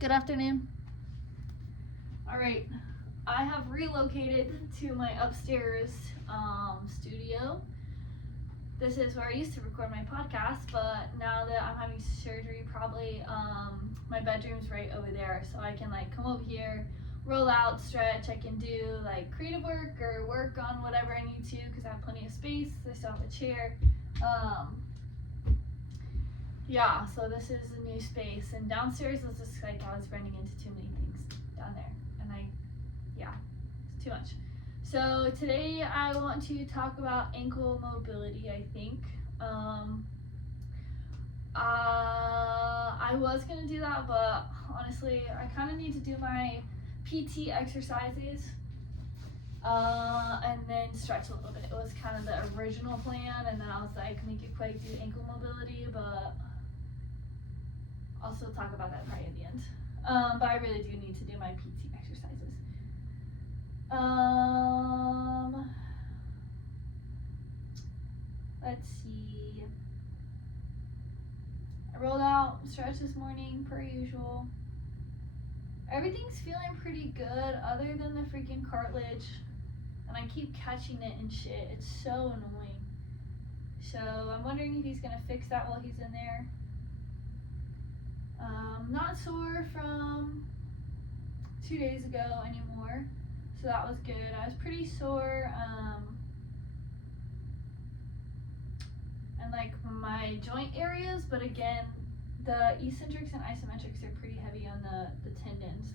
Good afternoon. Alright, I have relocated to my upstairs studio. This is where I used to record my podcast, but now that I'm having surgery, probably my bedroom's right over there, so I can like come over here, roll out, stretch. I can do like creative work or work on whatever I need to because I have plenty of space. I still have a chair. Yeah, so this is a new space, and downstairs is just like I was running into too many things down there, and it's too much. So today I want to talk about ankle mobility, I think. I was gonna do that, but honestly, I kind of need to do my PT exercises and then stretch a little bit. It was kind of the original plan, and then I was like, make it quick, do ankle mobility, but I'll still talk about that probably at the end. But I really do need to do my PT exercises. Let's see. I rolled out, stretched this morning, per usual. Everything's feeling pretty good other than the freaking cartilage. And I keep catching it and shit. It's so annoying. So I'm wondering if he's gonna fix that while he's in there. Not sore from 2 days ago anymore, so that was good. I was pretty sore and like my joint areas, but again, the eccentrics and isometrics are pretty heavy on the tendons,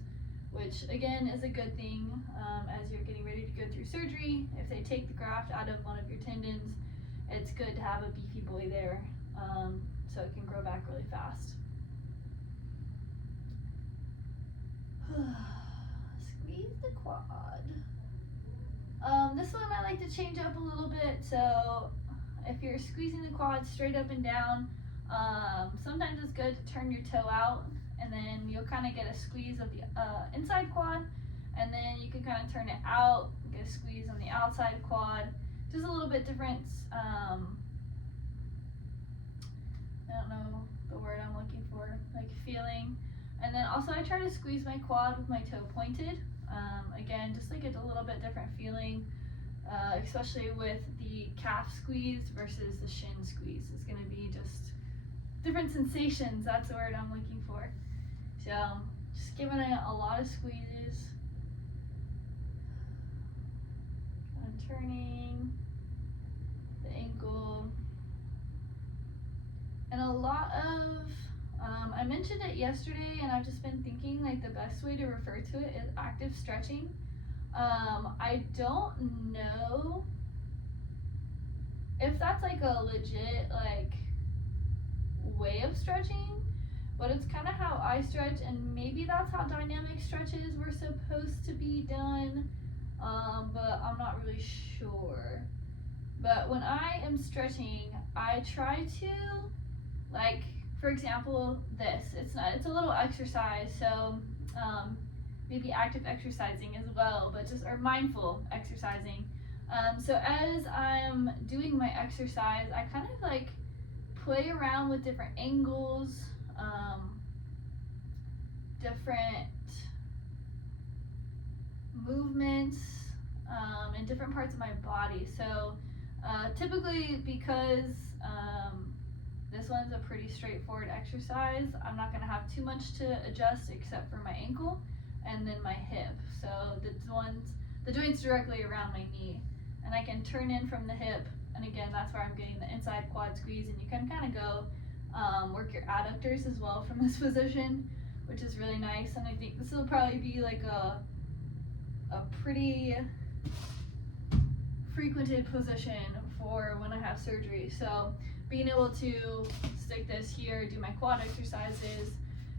which again is a good thing as you're getting ready to go through surgery. If they take the graft out of one of your tendons, it's good to have a beefy boy there so it can grow back really fast. Squeeze the quad. This one I like to change up a little bit. So if you're squeezing the quad straight up and down, sometimes it's good to turn your toe out, and then you'll kind of get a squeeze of the inside quad, and then you can kind of turn it out, get a squeeze on the outside quad. Just a little bit different. I don't know the word I'm looking for, like feeling. And then also I try to squeeze my quad with my toe pointed. Again, just to get a little bit different feeling, especially with the calf squeeze versus the shin squeeze. It's going to be just different sensations. That's the word I'm looking for. So just giving it a lot of squeezes. I'm turning the ankle. And a lot of I mentioned it yesterday, and I've just been thinking like the best way to refer to it is active stretching. I don't know if that's like a legit like way of stretching, but it's kind of how I stretch, and maybe that's how dynamic stretches were supposed to be done, but I'm not really sure. But when I am stretching, I try to like, for example, it's a little exercise, so maybe active exercising as well, but just or mindful exercising. So as I'm doing my exercise, I kind of like play around with different angles, different movements in different parts of my body. So typically, because this one's a pretty straightforward exercise, I'm not going to have too much to adjust except for my ankle and then my hip. So the joint's directly around my knee, and I can turn in from the hip, and again, that's where I'm getting the inside quad squeeze, and you can kind of go work your adductors as well from this position, which is really nice. And I think this will probably be like a pretty frequented position for when I have surgery. So being able to stick this here, do my quad exercises,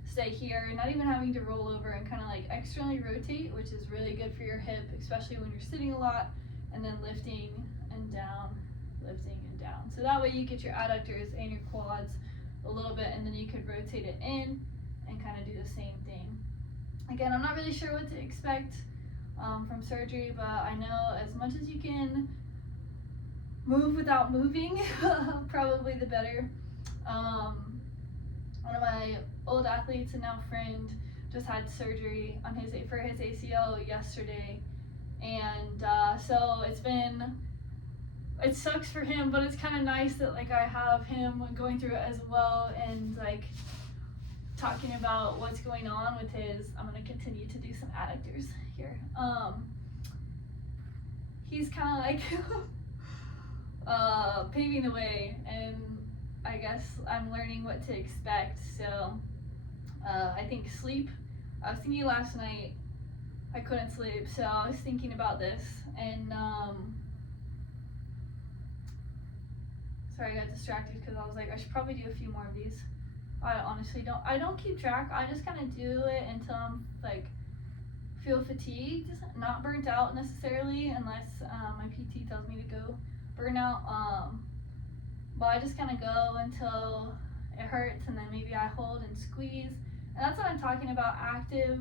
stay here, not even having to roll over and kind of like externally rotate, which is really good for your hip, especially when you're sitting a lot, and then lifting and down, lifting and down. So that way you get your adductors and your quads a little bit, and then you could rotate it in and kind of do the same thing. Again, I'm not really sure what to expect from surgery, but I know as much as you can move without moving, probably the better. One of my old athletes and now friend just had surgery on for his ACL yesterday, and so it sucks for him, but it's kind of nice that like I have him going through it as well, and like talking about what's going on with his. I'm gonna continue to do some adductors here. He's kind of like paving the way, and I guess I'm learning what to expect. So I think sleep. I was thinking last night I couldn't sleep, so I was thinking about this, and sorry, I got distracted because I was like, I should probably do a few more of these. I honestly don't keep track. I just kind of do it until I'm like feel fatigued, not burnt out necessarily, unless my PT tells me to go burnout. But I just kind of go until it hurts, and then maybe I hold and squeeze. And that's what I'm talking about, active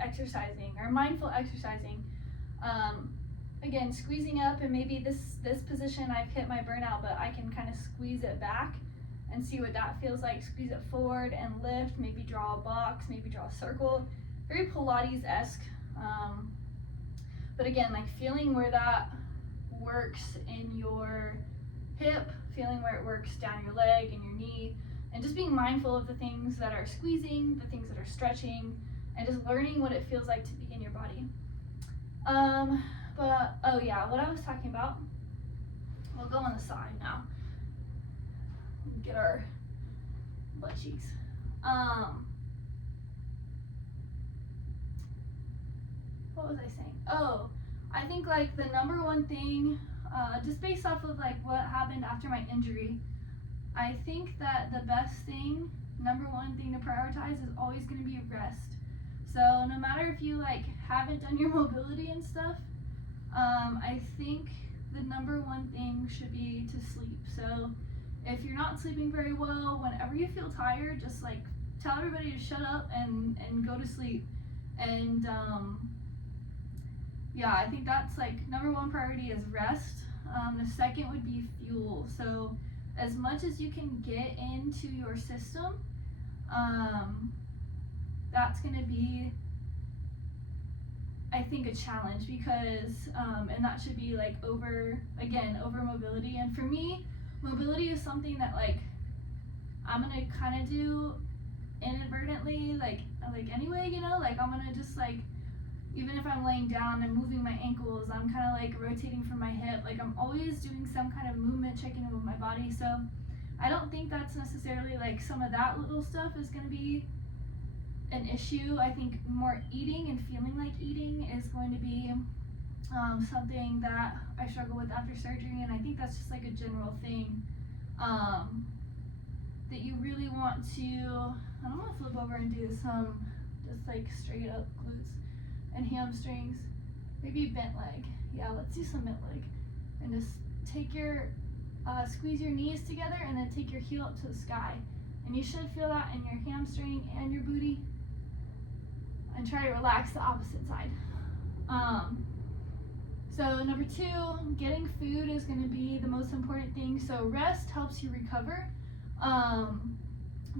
exercising or mindful exercising. Again, squeezing up, and maybe this position I've hit my burnout, but I can kind of squeeze it back and see what that feels like. Squeeze it forward and lift, maybe draw a box, maybe draw a circle. Very Pilates-esque. But again, like feeling where that works in your hip, feeling where it works down your leg and your knee, and just being mindful of the things that are squeezing, the things that are stretching, and just learning what it feels like to be in your body. But oh yeah, what I was talking about, we'll go on the side now. Get our butt cheeks. What was I saying? Oh, I think like the number one thing, just based off of like what happened after my injury, I think that the best thing, number one thing to prioritize is always going to be rest. So no matter if you like haven't done your mobility and stuff, I think the number one thing should be to sleep. So if you're not sleeping very well, whenever you feel tired, just like tell everybody to shut up and go to sleep. And yeah, I think that's like number one priority is rest. The second would be fuel. So as much as you can get into your system, that's going to be, I think, a challenge, because and that should be like over mobility. And for me, mobility is something that like I'm gonna kind of do inadvertently, like anyway, you know, like I'm gonna just like, even if I'm laying down and moving my ankles, I'm kind of like rotating from my hip, like I'm always doing some kind of movement, checking in with my body. So I don't think that's necessarily like some of that little stuff is gonna be an issue. I think more eating and feeling like eating is going to be something that I struggle with after surgery, and I think that's just like a general thing that you really want to. I don't want to flip over and do some just like straight up glutes and hamstrings, maybe bent leg. Yeah, let's do some bent leg, and just take your squeeze your knees together and then take your heel up to the sky, and you should feel that in your hamstring and your booty. And try to relax the opposite side. So number two, getting food is going to be the most important thing. So rest helps you recover,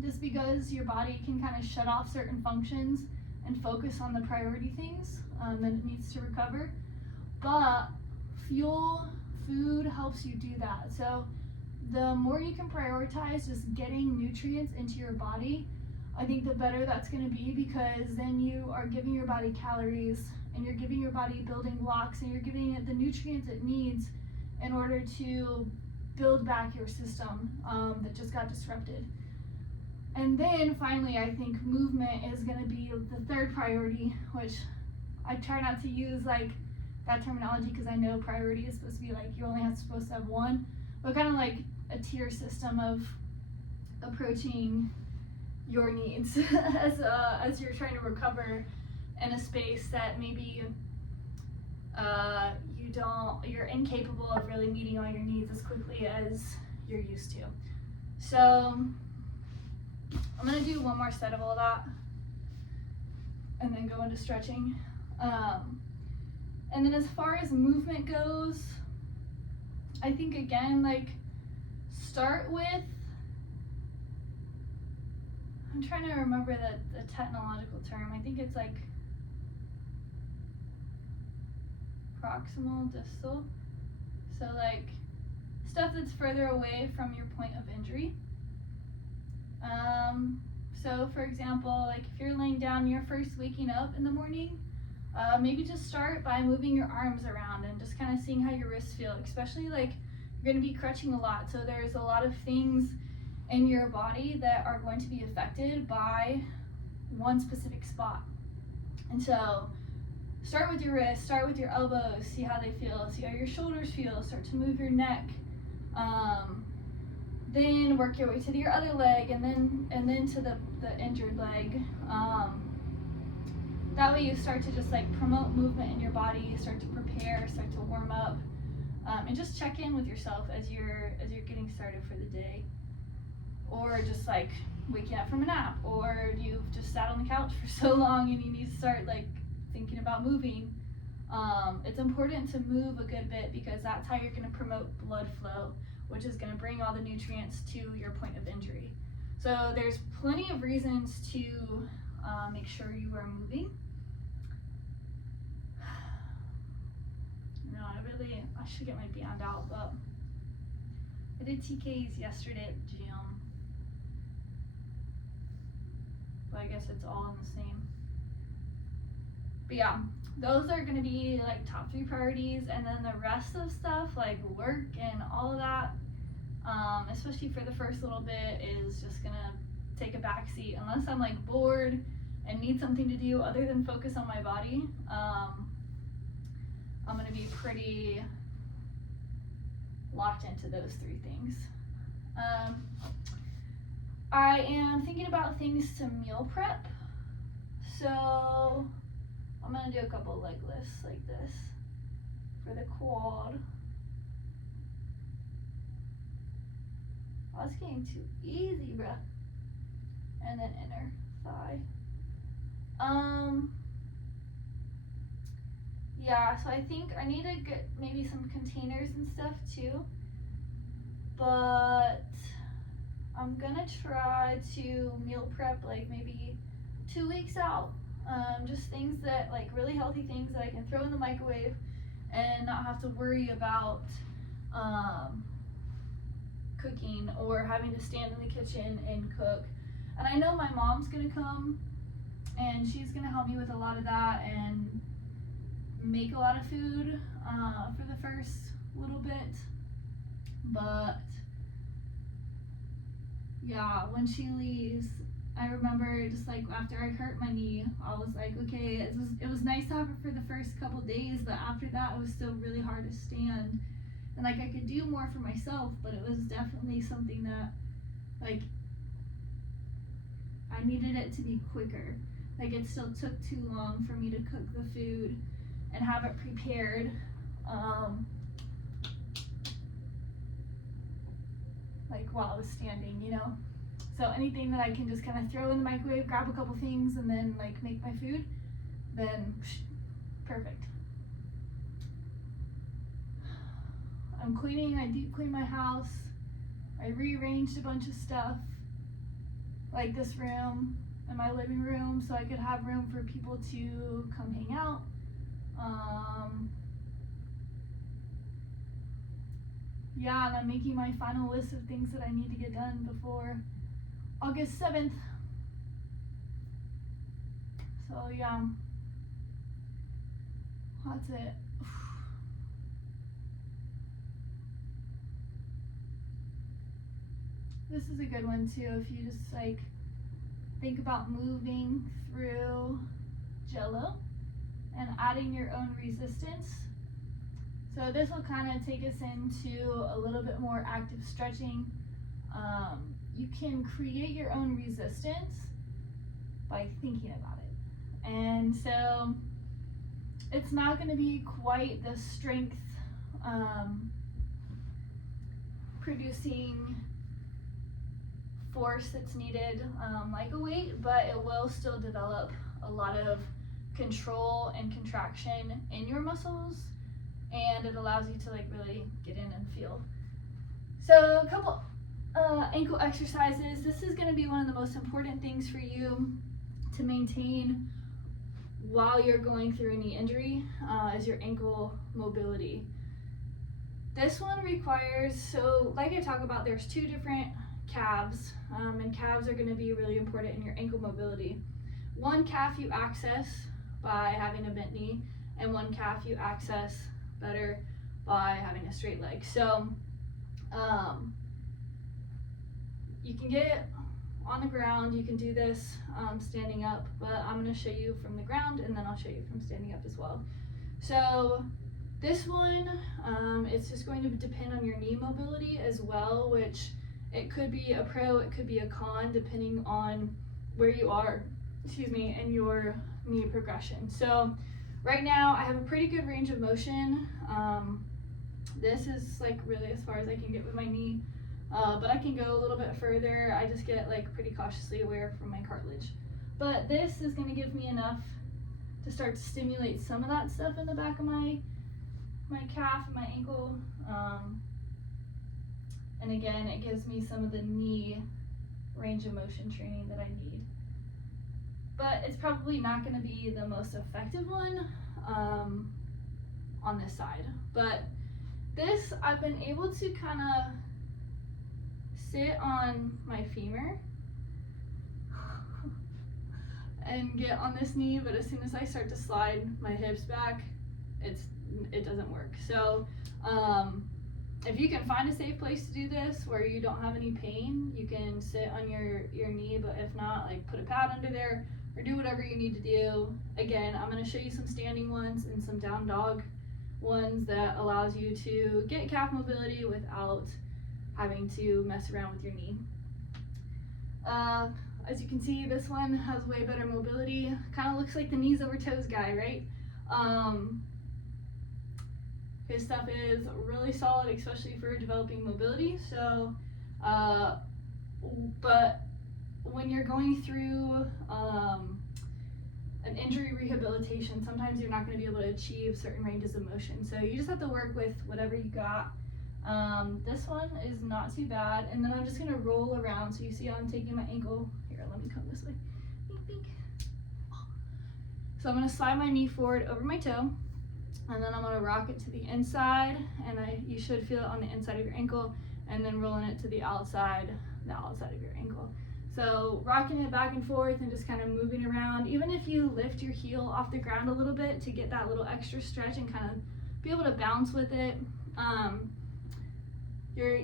just because your body can kind of shut off certain functions and focus on the priority things that it needs to recover. But food helps you do that. So the more you can prioritize just getting nutrients into your body, I think the better that's going to be, because then you are giving your body calories, and you're giving your body building blocks, and you're giving it the nutrients it needs in order to build back your system that just got disrupted. And then finally, I think movement is going to be the third priority, which I try not to use like that terminology, because I know priority is supposed to be like you only supposed to have one, but kind of like a tier system of approaching your needs as you're trying to recover in a space that maybe you're incapable of really meeting all your needs as quickly as you're used to. So I'm gonna do one more set of all that and then go into stretching. And then as far as movement goes, I think again, like start with I'm trying to remember the technological term. I think it's like proximal distal. So like stuff that's further away from your point of injury. So for example, like if you're laying down, you're first waking up in the morning, maybe just start by moving your arms around and just kind of seeing how your wrists feel, especially like you're going to be crutching a lot. So there's a lot of things in your body that are going to be affected by one specific spot. And so start with your wrists, start with your elbows, see how they feel, see how your shoulders feel, start to move your neck. Then work your way to your other leg, and then to the injured leg. That way you start to just like promote movement in your body, start to prepare, start to warm up, and just check in with yourself as you're getting started for the day. Or just like waking up from a nap, or you've just sat on the couch for so long and you need to start like thinking about moving. It's important to move a good bit because that's how you're going to promote blood flow, which is going to bring all the nutrients to your point of injury. So there's plenty of reasons to make sure you are moving. No, I should get my band out, but I did TKs yesterday at the gym. But I guess it's all in the same. But yeah, those are gonna be like top 3 priorities, and then the rest of stuff like work and all of that, especially for the first little bit, is just gonna take a backseat unless I'm like bored and need something to do other than focus on my body. I'm gonna be pretty locked into those 3 things. I am thinking about things to meal prep. So I'm gonna do a couple leg lifts like this for the quad. Oh, it's getting too easy, bruh. And then inner thigh. Yeah, so I think I need to get maybe some containers and stuff too. But I'm gonna try to meal prep like maybe 2 weeks out. Just things that like really healthy things that I can throw in the microwave and not have to worry about cooking or having to stand in the kitchen and cook. And I know my mom's gonna come and she's gonna help me with a lot of that and make a lot of food for the first little bit. But yeah, when she leaves, I remember just like after I hurt my knee, I was like, okay, it was nice to have it for the first couple days, but after that it was still really hard to stand. And like I could do more for myself, but it was definitely something that like I needed it to be quicker. Like it still took too long for me to cook the food and have it prepared. Like while I was standing, you know? So anything that I can just kind of throw in the microwave, grab a couple things, and then like make my food, then perfect. I'm cleaning, I deep cleaned my house. I rearranged a bunch of stuff, like this room and my living room, so I could have room for people to come hang out. Yeah, and I'm making my final list of things that I need to get done before August 7th. So yeah, that's it. This is a good one too, if you just like think about moving through Jello and adding your own resistance. So this will kind of take us into a little bit more active stretching. You can create your own resistance by thinking about it. And so it's not going to be quite the strength producing force that's needed like a weight, but it will still develop a lot of control and contraction in your muscles, and it allows you to like really get in and feel. So a couple ankle exercises. This is going to be one of the most important things for you to maintain while you're going through a knee injury, is your ankle mobility. This one requires, so like I talk about, there's two different calves, and calves are going to be really important in your ankle mobility. One calf you access by having a bent knee, and one calf you access better by having a straight leg. So you can get on the ground, you can do this standing up, but I'm going to show you from the ground and then I'll show you from standing up as well. So this one, it's just going to depend on your knee mobility as well, which it could be a pro, it could be a con, depending on where you are, in your knee progression. So right now I have a pretty good range of motion. This is like really as far as I can get with my knee, but I can go a little bit further. I just get like pretty cautiously aware from my cartilage. But this is going to give me enough to start to stimulate some of that stuff in the back of my calf and my ankle. And again, it gives me some of the knee range of motion training that I need. But it's probably not going to be the most effective one on this side. But this, I've been able to kind of sit on my femur and get on this knee, but as soon as I start to slide my hips back, it doesn't work. So if you can find a safe place to do this where you don't have any pain, you can sit on your knee, but if not, like put a pad under there or do whatever you need to do. Again, I'm going to show you some standing ones and some down dog ones that allows you to get calf mobility without having to mess around with your knee. As you can see, this one has way better mobility. Kind of looks like the knees over toes guy, right? His stuff is really solid, especially for developing mobility. So, but when you're going through an injury rehabilitation, sometimes you're not going to be able to achieve certain ranges of motion. So you just have to work with whatever you got. This one is not too bad. And then I'm just going to roll around. So you see how I'm taking my ankle. Here, let me come this way. Bink, bink. So I'm going to slide my knee forward over my toe. And then I'm going to rock it to the inside. And you should feel it on the inside of your ankle. And then rolling it to the outside of your ankle. So rocking it back and forth and just kind of moving around. Even if you lift your heel off the ground a little bit to get that little extra stretch and kind of be able to bounce with it. You're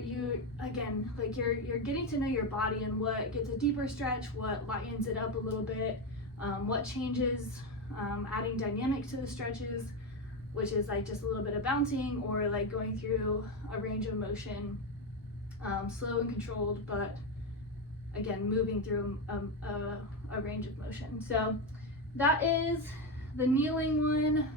getting to know your body and what gets a deeper stretch, what lightens it up a little bit, what changes, adding dynamic to the stretches, which is like just a little bit of bouncing or like going through a range of motion, slow and controlled, but again, moving through a range of motion. So that is the kneeling one.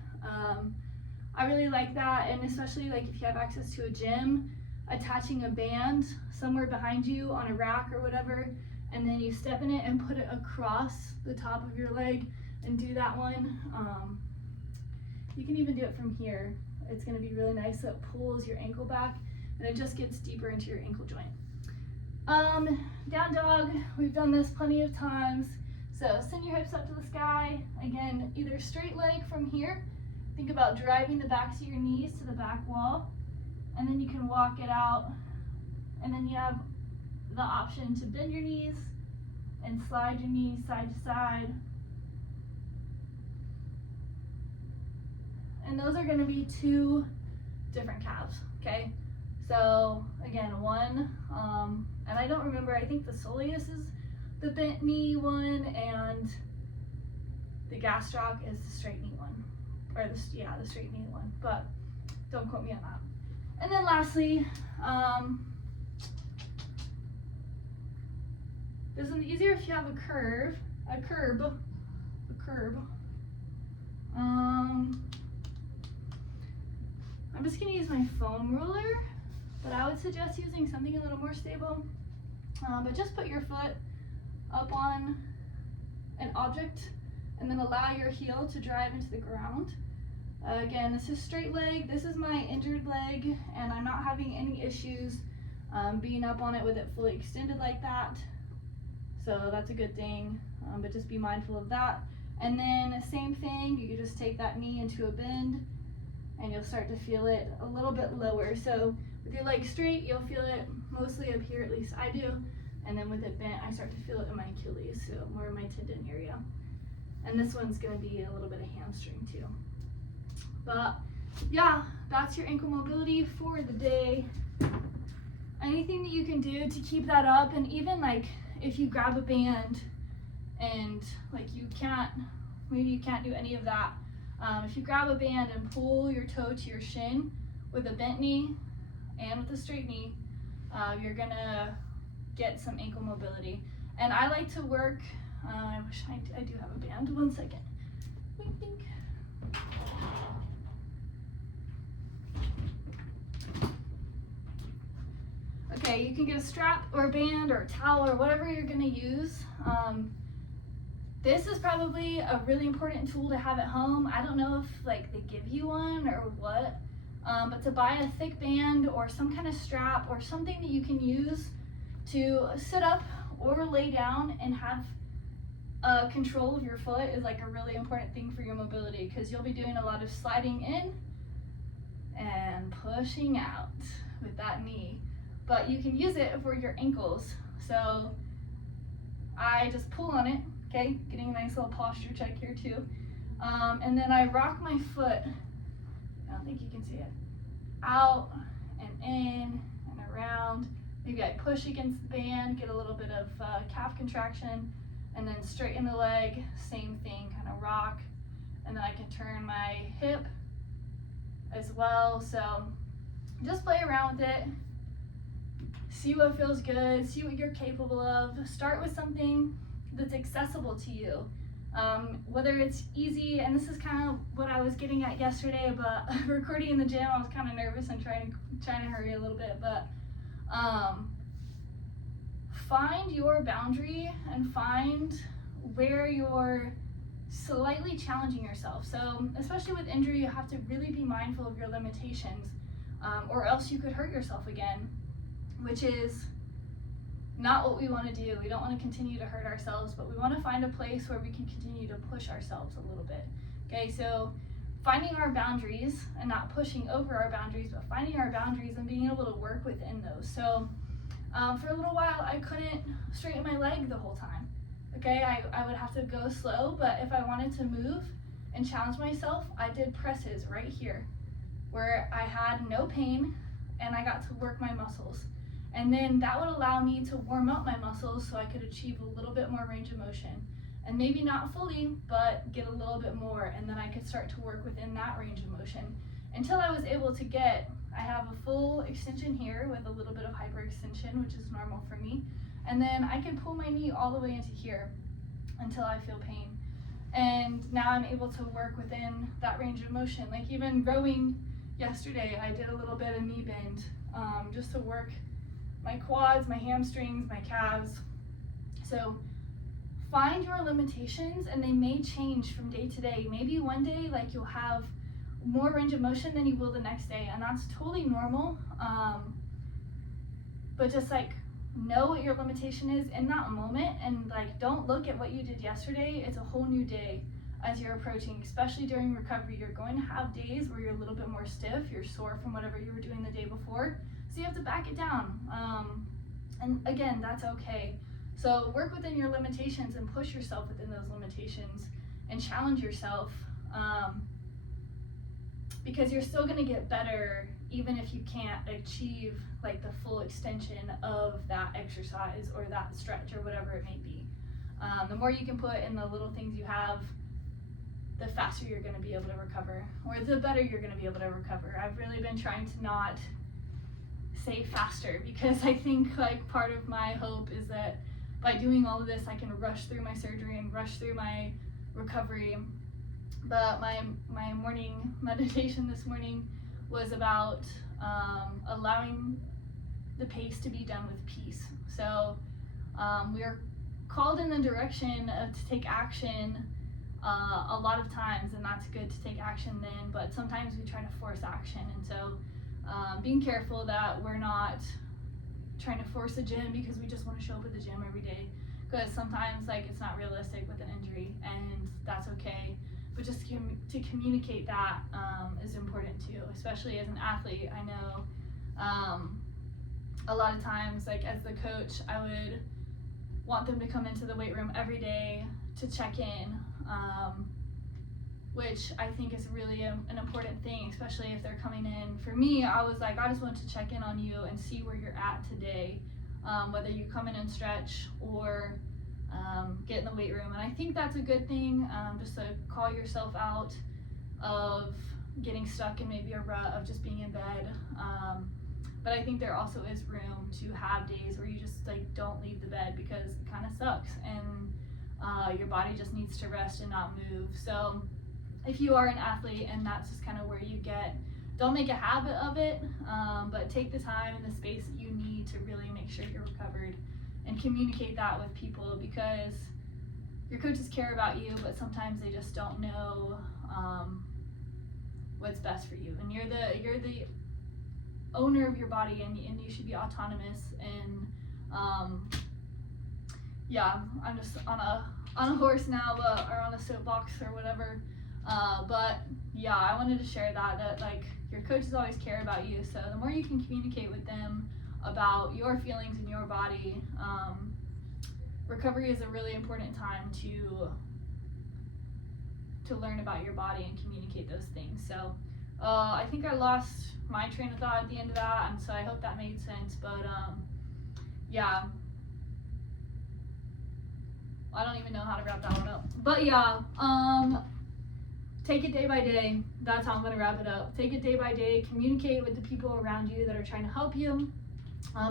I really like that, and especially like if you have access to a gym, attaching a band somewhere behind you on a rack or whatever, and then you step in it and put it across the top of your leg and do that one. You can even do it from here. It's going to be really nice. So it pulls your ankle back and it just gets deeper into your ankle joint. Down dog, we've done this plenty of times. So send your hips up to the sky. Again, either straight leg from here. Think about driving the backs of your knees to the back wall, and then you can walk it out, and then you have the option to bend your knees and slide your knees side to side. And those are going to be two different calves, okay? So again, one, and I don't remember, I think the soleus is the bent knee one, and the gastroc is the straight knee one, or the straight knee one, but don't quote me on that. And then lastly, this one's easier if you have a curb. I'm just gonna use my foam roller, but I would suggest using something a little more stable. But just put your foot up on an object and then allow your heel to drive into the ground. Again, this is straight leg. This is my injured leg, and I'm not having any issues being up on it with it fully extended like that. So that's a good thing, but just be mindful of that. And then same thing, you can just take that knee into a bend and you'll start to feel it a little bit lower. So with your legs straight, you'll feel it mostly up here, at least I do. And then with it bent, I start to feel it in my Achilles, so more in my tendon area. And this one's gonna be a little bit of hamstring too. But yeah, that's your ankle mobility for the day. Anything that you can do to keep that up, and even like if you grab a band and like maybe you can't do any of that. If you grab a band and pull your toe to your shin with a bent knee and with a straight knee, you're gonna get some ankle mobility. And I like to work, I wish I do have a band, 1 second. Wink, wink. Okay, you can get a strap or a band or a towel or whatever you're gonna use. This is probably a really important tool to have at home. I don't know if like they give you one or what, but to buy a thick band or some kind of strap or something that you can use to sit up or lay down and have control of your foot is like a really important thing for your mobility, because you'll be doing a lot of sliding in and pushing out with that knee. But you can use it for your ankles. So I just pull on it, okay? Getting a nice little posture check here too. And then I rock my foot, I don't think you can see it, out and in and around. Maybe I push against the band, get a little bit of calf contraction, and then straighten the leg, same thing, kind of rock. And then I can turn my hip as well. So just play around with it. See what feels good, see what you're capable of. Start with something that's accessible to you. Whether it's easy, and this is kind of what I was getting at yesterday, but recording in the gym, I was kind of nervous and trying to hurry a little bit, but find your boundary and find where you're slightly challenging yourself. So especially with injury, you have to really be mindful of your limitations, or else you could hurt yourself again, which is not what we want to do. We don't want to continue to hurt ourselves, but we want to find a place where we can continue to push ourselves a little bit. Okay, so finding our boundaries and not pushing over our boundaries, but finding our boundaries and being able to work within those. So for a little while, I couldn't straighten my leg the whole time. Okay, I would have to go slow, but if I wanted to move and challenge myself, I did presses right here where I had no pain and I got to work my muscles. And then that would allow me to warm up my muscles so I could achieve a little bit more range of motion. And maybe not fully, but get a little bit more, and then I could start to work within that range of motion until I was able to I have a full extension here with a little bit of hyperextension, which is normal for me. And then I can pull my knee all the way into here until I feel pain. And now I'm able to work within that range of motion. Like even rowing yesterday, I did a little bit of knee bend just to work my quads, my hamstrings, my calves. So find your limitations, and they may change from day to day. Maybe one day like you'll have more range of motion than you will the next day, and that's totally normal. But just like know what your limitation is in that moment, and like don't look at what you did yesterday. It's a whole new day as you're approaching, especially during recovery. You're going to have days where you're a little bit more stiff, you're sore from whatever you were doing the day before, so you have to back it down. And again, that's okay. So work within your limitations and push yourself within those limitations and challenge yourself, because you're still gonna get better even if you can't achieve like the full extension of that exercise or that stretch or whatever it may be. The more you can put in the little things you have, the faster you're gonna be able to recover, or the better you're gonna be able to recover. I've really been trying to not say faster, because I think like part of my hope is that by doing all of this, I can rush through my surgery and rush through my recovery. But my morning meditation this morning was about allowing the pace to be done with peace. So we are called in the direction of to take action a lot of times, and that's good to take action then, but sometimes we try to force action. And so being careful that we're not trying to force a gym because we just want to show up at the gym every day, because sometimes like it's not realistic with an injury, and that's okay. But just to communicate that is important too, especially as an athlete. I know a lot of times, like as the coach, I would want them to come into the weight room every day to check in, which I think is really an important thing, especially if they're coming in. For me, I was like, I just want to check in on you and see where you're at today, whether you come in and stretch or get in the weight room. And I think that's a good thing, just to call yourself out of getting stuck in maybe a rut of just being in bed. But I think there also is room to have days where you just like don't leave the bed, because it kind of sucks and your body just needs to rest and not move. So if you are an athlete and that's just kind of where you get, don't make a habit of it, but take the time and the space that you need to really make sure you're recovered, and communicate that with people, because your coaches care about you, but sometimes they just don't know what's best for you. And you're the owner of your body, and you should be autonomous. And yeah, I'm just on a horse now, or on a soapbox or whatever. But yeah, I wanted to share that like your coaches always care about you. So the more you can communicate with them about your feelings and your body, recovery is a really important time to learn about your body and communicate those things. So I think I lost my train of thought at the end of that, and so I hope that made sense. But yeah, I don't even know how to wrap that one up. But yeah, take it day by day. That's how I'm gonna wrap it up. Take it day by day. Communicate with the people around you that are trying to help you.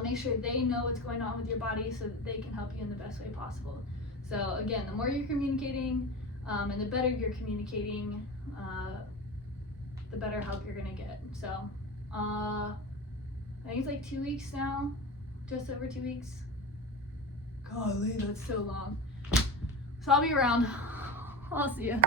Make sure they know what's going on with your body so that they can help you in the best way possible. So again, the more you're communicating, and the better you're communicating, the better help you're gonna get. So I think it's like 2 weeks now, just over 2 weeks. Golly, that's so long. So I'll be around. I'll see ya.